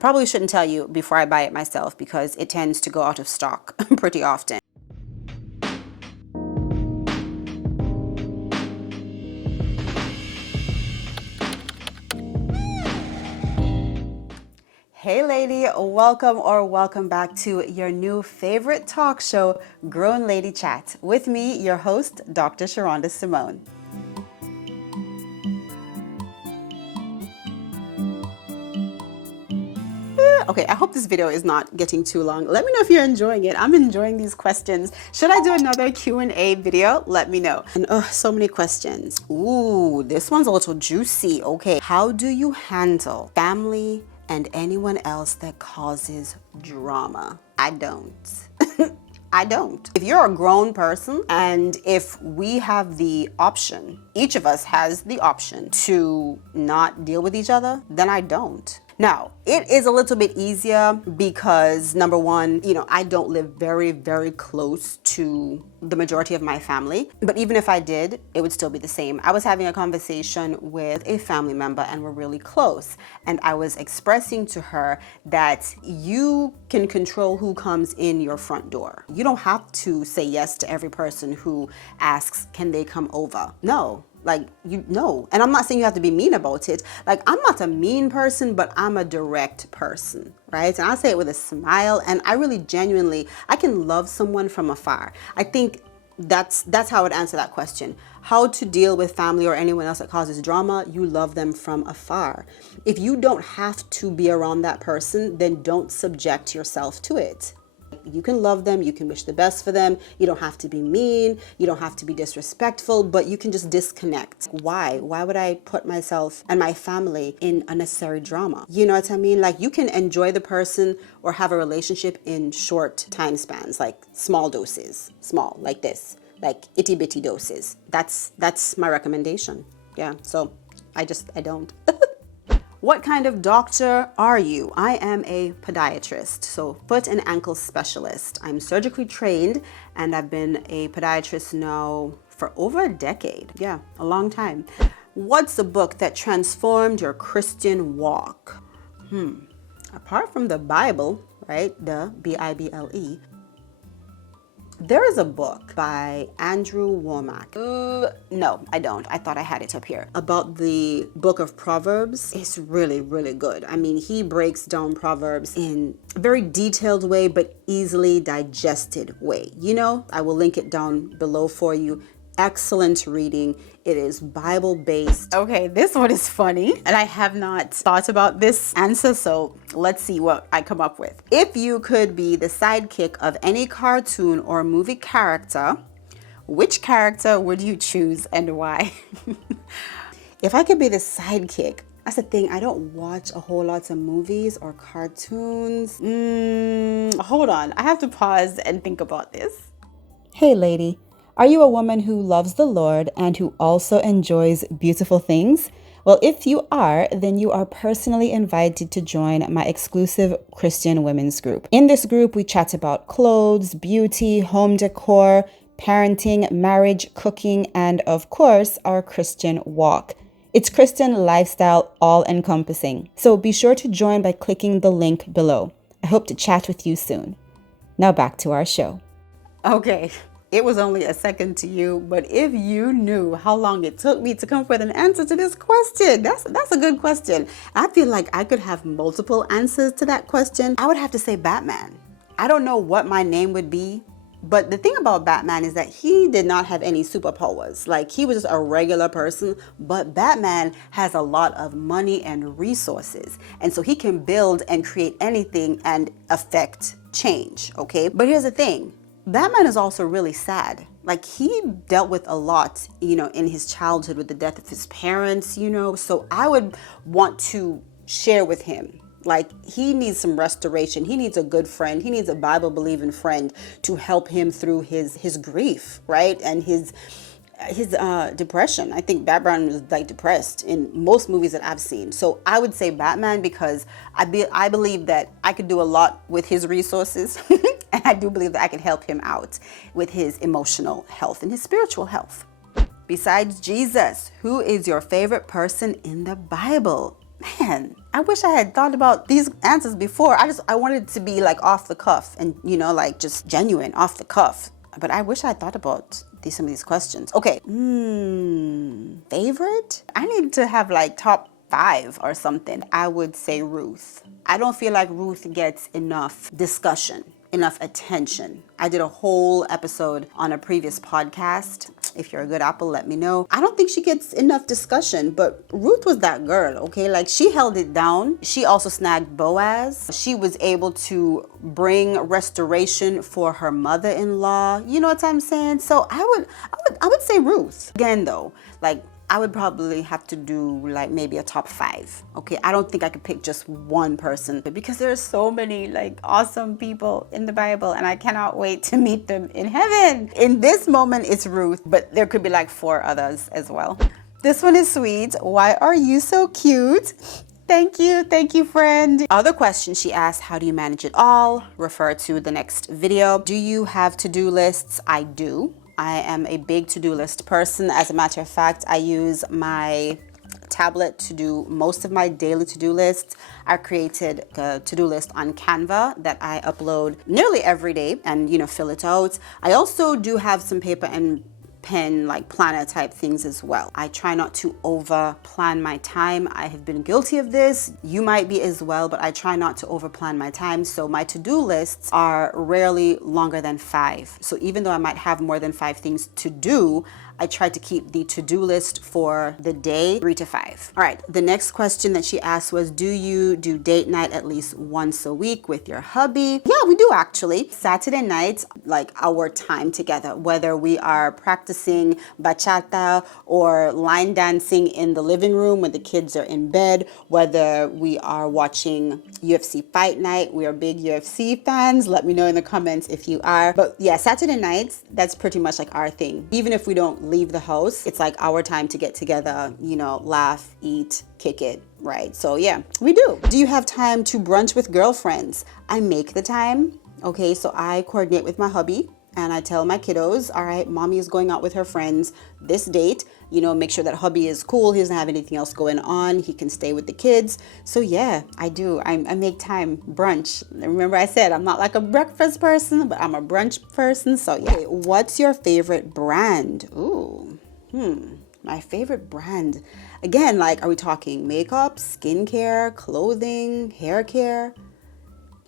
Probably shouldn't tell you before I buy it myself because it tends to go out of stock pretty often. Hey lady, welcome back to your new favorite talk show, Grown Lady Chat, with me, your host, Dr. Sherunda Simone. Okay, I hope this video is not getting too long. Let me know if you're enjoying it. I'm enjoying these questions. Should I do another Q&A video? Let me know. And so many questions. Ooh, this one's a little juicy. Okay, how do you handle family and anyone else that causes drama? I don't. I don't. If you're a grown person and if we have the option, each of us has the option to not deal with each other, then I don't. Now, it is a little bit easier because number one, I don't live very, very close to the majority of my family. But even if I did, it would still be the same. I was having a conversation with a family member and we're really close. And I was expressing to her that you can control who comes in your front door. You don't have to say yes to every person who asks, can they come over? No. No. And I'm not saying you have to be mean about it. I'm not a mean person, but I'm a direct person, right? And I say it with a smile. And I really genuinely, I can love someone from afar. I think that's how I would answer that question. How to deal with family or anyone else that causes drama, you love them from afar. If you don't have to be around that person, then don't subject yourself to it. You can love them, you can wish the best for them, you don't have to be mean, you don't have to be disrespectful, but you can just disconnect. Why? Why would I put myself and my family in unnecessary drama? You know what I mean? You can enjoy the person or have a relationship in short time spans, small doses, like this, itty bitty doses. That's my recommendation. Yeah, so I don't. What kind of doctor are you? I am a podiatrist, so foot and ankle specialist. I'm surgically trained and I've been a podiatrist now for over a decade. Yeah, a long time. What's a book that transformed your Christian walk? Apart from the Bible, right? The Bible. There is a book by Andrew Womack. No, I don't. I thought I had it up here. About the book of Proverbs. It's really, really good. I mean, he breaks down Proverbs in a very detailed way, but easily digested way. I will link it down below for you. Excellent reading. It is Bible-based. Okay, this one is funny, and I have not thought about this answer, so let's see what I come up with. If you could be the sidekick of any cartoon or movie character, which character would you choose and why? If I could be the sidekick, that's the thing, I don't watch a whole lot of movies or cartoons. Hold on, I have to pause and think about this. Hey lady. Are you a woman who loves the Lord and who also enjoys beautiful things? Well, if you are, then you are personally invited to join my exclusive Christian women's group. In this group, we chat about clothes, beauty, home decor, parenting, marriage, cooking, and of course, our Christian walk. It's Christian lifestyle all encompassing. So be sure to join by clicking the link below. I hope to chat with you soon. Now back to our show. Okay. It was only a second to you, but if you knew how long it took me to come up with an answer to this question, that's a good question. I feel like I could have multiple answers to that question. I would have to say Batman. I don't know what my name would be, but the thing about Batman is that he did not have any superpowers. He was just a regular person, but Batman has a lot of money and resources. And so he can build and create anything and affect change, okay? But here's the thing. Batman is also really sad. He dealt with a lot, in his childhood with the death of his parents, so I would want to share with him. He needs some restoration. He needs a good friend. He needs a Bible-believing friend to help him through his grief, right? And his depression. I think Batman was depressed in most movies that I've seen. So I would say Batman because I believe that I could do a lot with his resources. And I do believe that I could help him out with his emotional health and his spiritual health. Besides Jesus, who is your favorite person in the Bible? Man, I wish I had thought about these answers before. I wanted it to be like off the cuff and, you know, like just genuine, off the cuff. But I wish I had thought about some of these questions. Okay. Favorite? I need to have like top 5 or something. I would say Ruth. I don't feel like Ruth gets enough discussion, enough attention. I did a whole episode on a previous podcast. If you're a good apple, let me know. I don't think she gets enough discussion, but Ruth was that girl, okay? Like, she held it down. She also snagged Boaz. She was able to bring restoration for her mother-in-law. You know what I'm saying? So I would say Ruth. Again, though, like, I would probably have to do like maybe a top 5. Okay, I don't think I could pick just one person because there are so many like awesome people in the Bible and I cannot wait to meet them in heaven. In this moment, it's Ruth, but there could be like 4 others as well. This one is sweet. Why are you so cute? Thank you, friend. Other question she asked, how do you manage it all? Refer to the next video. Do you have to-do lists? I do. I am a big to-do list person. As a matter of fact, I use my tablet to do most of my daily to-do lists. I created a to-do list on Canva that I upload nearly every day and, you know, fill it out. I also do have some paper and pen like planner type things as well. I try not to over plan my time. I have been guilty of this. You might be as well, but I try not to over plan my time. So my to-do lists are rarely longer than 5. So even though I might have more than 5 things to do, I try to keep the to-do list for the day 3 to 5. All right, the next question that she asked was, do you do date night at least once a week with your hubby? Yeah, we do actually. Saturday nights, like our time together, whether we are practicing bachata or line dancing in the living room when the kids are in bed, whether we are watching UFC fight night. We are big UFC fans. Let me know in the comments if you are. But yeah, Saturday nights, that's pretty much like our thing. Even if we don't leave the house, it's like our time to get together, you know, laugh, eat, kick it, right? So yeah, we do. Do you have time to brunch with girlfriends? I make the time. Okay, so I coordinate with my hubby and I tell my kiddos, all right, mommy is going out with her friends this date. You know, make sure that hubby is cool. He doesn't have anything else going on. He can stay with the kids. So yeah, I do. I make time. Brunch. Remember I said I'm not like a breakfast person, but I'm a brunch person. So yeah. What's your favorite brand? Ooh, my favorite brand. Again, like, are we talking makeup, skincare, clothing, hair care?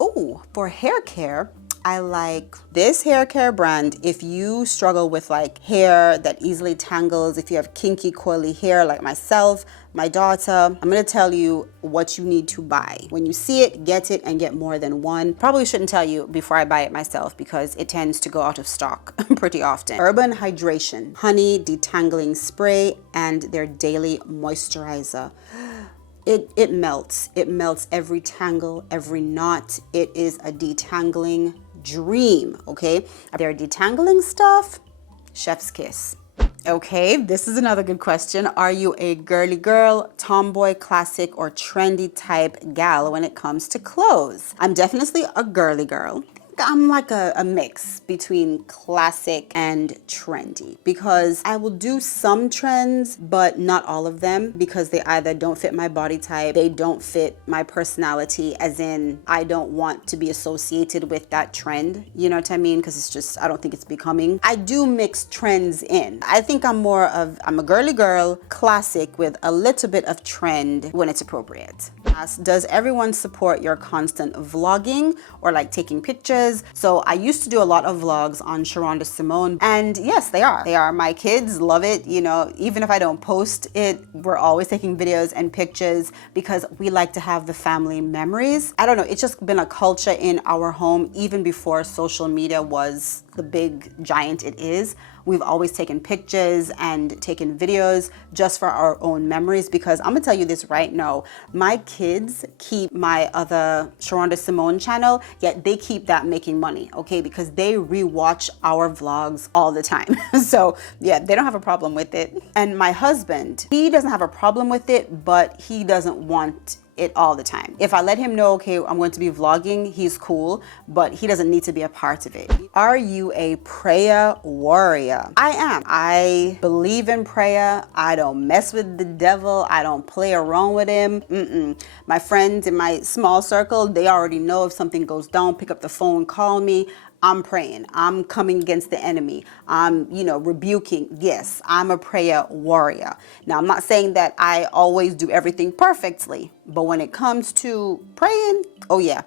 Oh, for hair care, I like this hair care brand. If you struggle with like hair that easily tangles, if you have kinky, coily hair like myself, my daughter, I'm gonna tell you what you need to buy. When you see it, get it and get more than one. Probably shouldn't tell you before I buy it myself because it tends to go out of stock pretty often. Urban Hydration, Honey Detangling Spray, and their daily moisturizer. It melts. It melts every tangle, every knot. It is a detangling dream, okay? Their detangling stuff, chef's kiss. Okay, this is another good question. Are you a girly girl, tomboy, classic, or trendy type gal when it comes to clothes? I'm definitely a girly girl. I'm like a mix between classic and trendy because I will do some trends, but not all of them because they either don't fit my body type, they don't fit my personality, as in I don't want to be associated with that trend. You know what I mean? Because it's just, I don't think it's becoming. I do mix trends in. I think I'm a girly girl, classic with a little bit of trend when it's appropriate. Does everyone support your constant vlogging or like taking pictures? So I used to do a lot of vlogs on Sherunda Simone, and yes, they are. My kids love it. You know, even if I don't post it, we're always taking videos and pictures because we like to have the family memories. I don't know, it's just been a culture in our home even before social media was the big giant it is. We've always taken pictures and taken videos just for our own memories because I'm gonna tell you this right now, my kids keep my other Sherunda Simone channel, yet they keep that making money, okay? Because they rewatch our vlogs all the time. So yeah, they don't have a problem with it. And my husband, he doesn't have a problem with it, but he doesn't want it all the time. If I let him know, okay, I'm going to be vlogging, he's cool, but he doesn't need to be a part of it. Are you a prayer warrior? I am. I believe in prayer. I don't mess with the devil. I don't play around with him. My friends in my small circle, they already know if something goes down, pick up the phone, call me. I'm praying. I'm coming against the enemy. I'm, rebuking. Yes, I'm a prayer warrior. Now, I'm not saying that I always do everything perfectly, but when it comes to praying, oh yeah,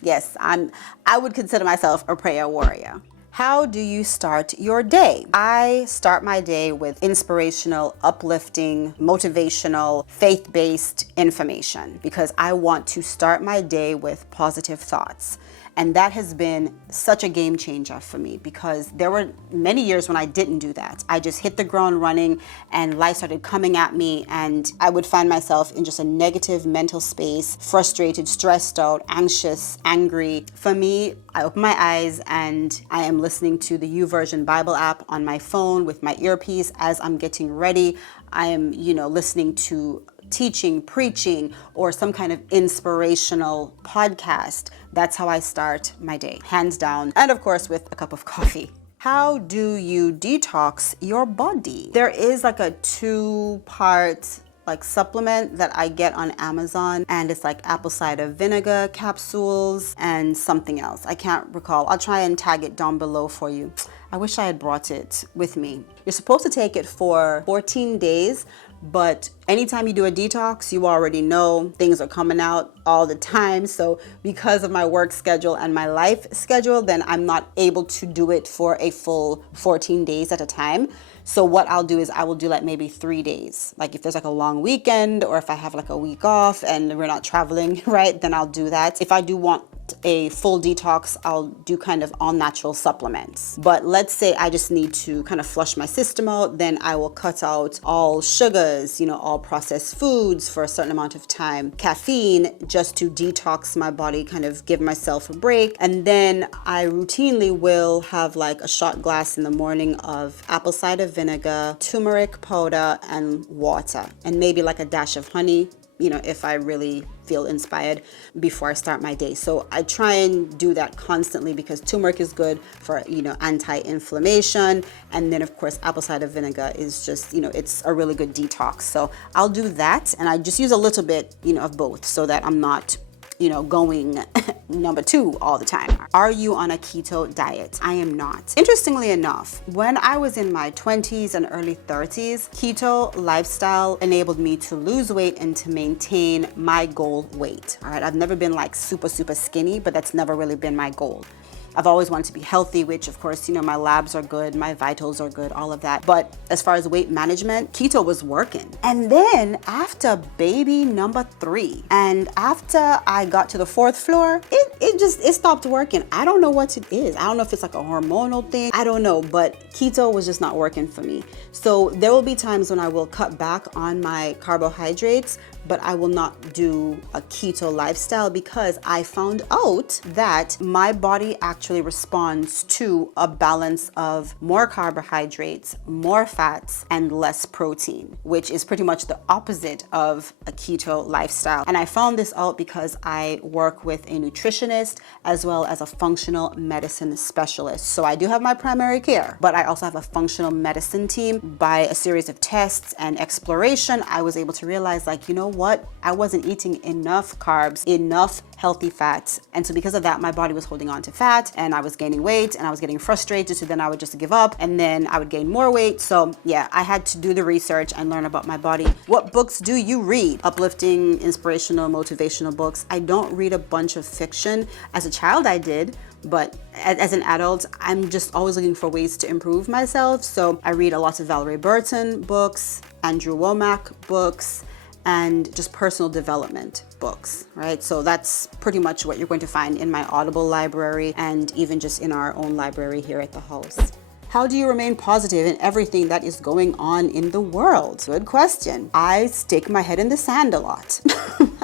yes, I would consider myself a prayer warrior. How do you start your day? I start my day with inspirational, uplifting, motivational, faith-based information because I want to start my day with positive thoughts. And that has been such a game changer for me because there were many years when I didn't do that. I just hit the ground running and life started coming at me and I would find myself in just a negative mental space, frustrated, stressed out, anxious, angry. For me, I open my eyes and I am listening to the YouVersion Bible app on my phone with my earpiece as I'm getting ready. I am, listening to teaching, preaching, or some kind of inspirational podcast. That's how I start my day, hands down. And of course, with a cup of coffee. How do you detox your body? There is like a 2-part supplement that I get on Amazon, and it's like apple cider vinegar capsules and something else. I can't recall. I'll try and tag it down below for you. I wish I had brought it with me. You're supposed to take it for 14 days, but anytime you do a detox, you already know things are coming out all the time. So because of my work schedule and my life schedule, then I'm not able to do it for a full 14 days at a time. So what I'll do is I will do maybe 3 days. Like if there's a long weekend or if I have a week off and we're not traveling, right, then I'll do that. If I do want a full detox, I'll do kind of all natural supplements. But let's say I just need to kind of flush my system out, then I will cut out all sugars, all processed foods for a certain amount of time, caffeine, just to detox my body, kind of give myself a break. And then I routinely will have a shot glass in the morning of apple cider vinegar, turmeric powder, and water, and maybe a dash of honey, if I really feel inspired before I start my day. So I try and do that constantly because turmeric is good for, anti-inflammation. And then of course, apple cider vinegar is just, it's a really good detox. So I'll do that. And I just use a little bit, of both so that I'm not going number 2 all the time. Are you on a keto diet? I am not. Interestingly enough, when I was in my 20s and early 30s, keto lifestyle enabled me to lose weight and to maintain my goal weight. All right, I've never been super skinny, but that's never really been my goal. I've always wanted to be healthy, which of course, my labs are good, my vitals are good, all of that. But as far as weight management, keto was working. And then after baby number 3, and after I got to the 4th floor, it stopped working. I don't know what it is. I don't know if it's a hormonal thing. I don't know, but keto was just not working for me. So there will be times when I will cut back on my carbohydrates, but I will not do a keto lifestyle because I found out that my body actually responds to a balance of more carbohydrates, more fats, and less protein, which is pretty much the opposite of a keto lifestyle. And I found this out because I work with a nutritionist as well as a functional medicine specialist. So I do have my primary care, but I also have a functional medicine team. By a series of tests and exploration, I was able to realize what? I wasn't eating enough carbs, enough healthy fats. And so because of that, my body was holding on to fat and I was gaining weight and I was getting frustrated. So then I would just give up and then I would gain more weight. So yeah, I had to do the research and learn about my body. What books do you read? Uplifting, inspirational, motivational books. I don't read a bunch of fiction. As a child, I did. But as an adult, I'm just always looking for ways to improve myself. So I read a lot of Valerie Burton books, Andrew Womack books, and just personal development books, right? So that's pretty much what you're going to find in my Audible library and even just in our own library here at the house. How do you remain positive in everything that is going on in the world? Good question. I stick my head in the sand a lot.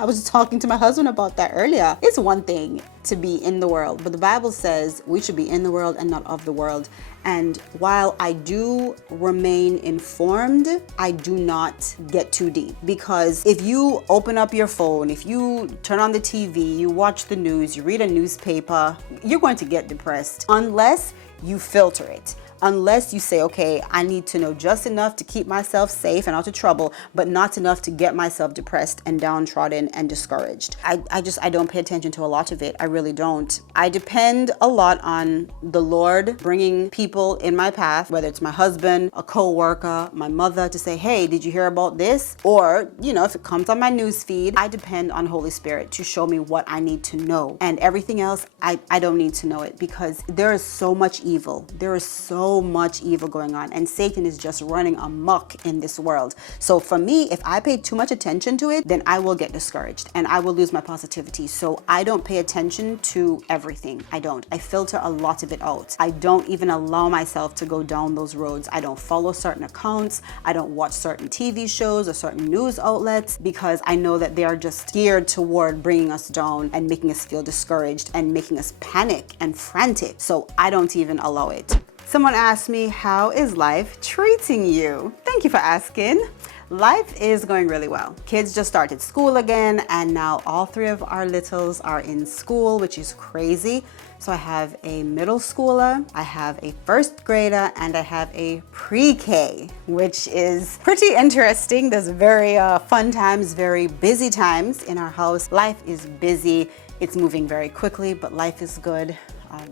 I was talking to my husband about that earlier. It's one thing to be in the world, but the Bible says we should be in the world and not of the world. And while I do remain informed, I do not get too deep, because if you open up your phone, if you turn on the TV, you watch the news, you read a newspaper, you're going to get depressed unless you filter it. Unless you say, okay, I need to know just enough to keep myself safe and out of trouble, but not enough to get myself depressed and downtrodden and discouraged. I don't pay attention to a lot of it. I really don't. I depend a lot on the Lord bringing people in my path, whether it's my husband, a co-worker, my mother, to say, hey, did you hear about this? Or, if it comes on my news feed, I depend on Holy Spirit to show me what I need to know. And everything else, I don't need to know it, because there is so much evil. There is so much evil going on, and Satan is just running amok in this world. So for me, if I pay too much attention to it, then I will get discouraged and I will lose my positivity. So I don't pay attention to everything. I don't. I filter a lot of it out. I don't even allow myself to go down those roads. I don't follow certain accounts. I don't watch certain TV shows or certain news outlets, because I know that they are just geared toward bringing us down and making us feel discouraged and making us panic and frantic. So I don't even allow it. Someone asked me, how is life treating you? Thank you for asking. Life is going really well. Kids just started school again, and now all three of our littles are in school, which is crazy. So I have a middle schooler, I have a first grader, and I have a pre-K, which is pretty interesting. There's very fun times, very busy times in our house. Life is busy. It's moving very quickly, but life is good.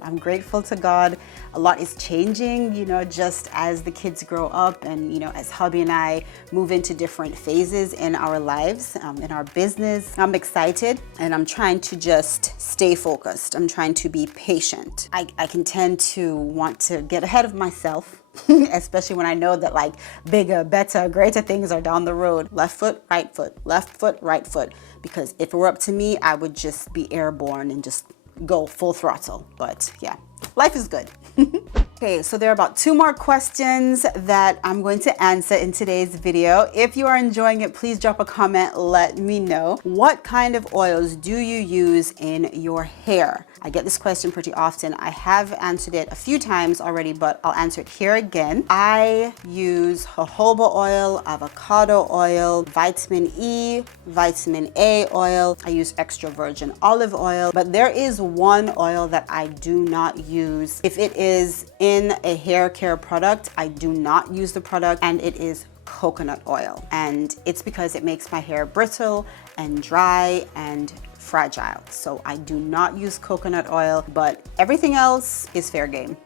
I'm grateful to God. A lot is changing, just as the kids grow up, and, as hubby and I move into different phases in our lives, in our business. I'm excited, and I'm trying to just stay focused. I'm trying to be patient. I can tend to want to get ahead of myself, especially when I know that bigger, better, greater things are down the road. Left foot, right foot, left foot, right foot. Because if it were up to me, I would just be airborne and just go full throttle. But yeah, life is good. Okay, so there are about 2 more questions that I'm going to answer in today's video. If you are enjoying it, please drop a comment, let me know. What kind of oils do you use in your hair? I get this question pretty often. I have answered it a few times already, but I'll answer it here again. I use jojoba oil, avocado oil, vitamin E, vitamin A oil. I use extra virgin olive oil, but there is one oil that I do not use. If it is in a hair care product, I do not use the product, and it is coconut oil. And it's because it makes my hair brittle and dry and fragile. So I do not use coconut oil, but everything else is fair game.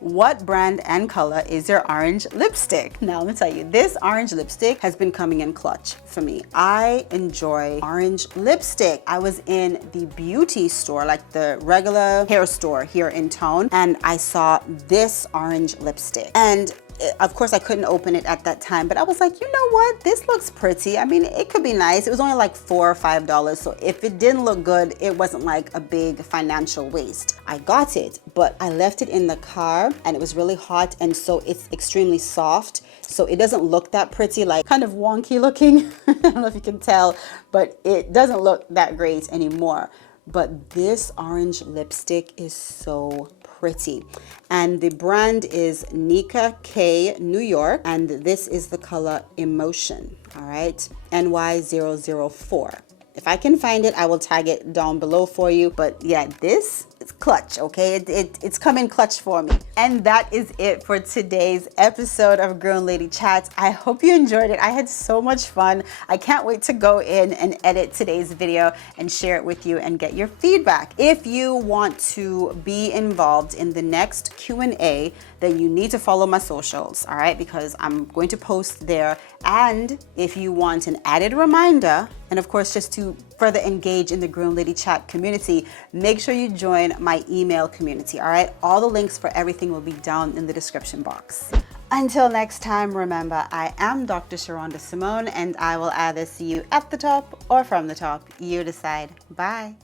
What brand and color is your orange lipstick? Now, let me tell you, this orange lipstick has been coming in clutch for me. I enjoy orange lipstick. I was in the beauty store, like the regular hair store here in town, and I saw this orange lipstick. And of course, I couldn't open it at that time, but I was like, you know what? This looks pretty. I mean, it could be nice. It was only like $4 or $5. So if it didn't look good, it wasn't like a big financial waste. I got it, but I left it in the car and it was really hot. And so it's extremely soft. So it doesn't look that pretty, like kind of wonky looking. I don't know if you can tell, but it doesn't look that great anymore. But this orange lipstick is so pretty, and the brand is Nika K New York, and this is the color Emotion. All right, NY004. If I can find it, I will tag it down below for you. But yeah, this is clutch, okay? It's coming clutch for me. And that is it for today's episode of Grown Lady Chats. I hope you enjoyed it. I had so much fun. I can't wait to go in and edit today's video and share it with you and get your feedback. If you want to be involved in the next Q&A, then you need to follow my socials, all right? Because I'm going to post there. And if you want an added reminder, and of course, just to further engage in the Grown Lady Chat community, make sure you join my email community, all right? All the links for everything will be down in the description box. Until next time, remember, I am Dr. Sherunda Simone, and I will either see you at the top or from the top. You decide. Bye.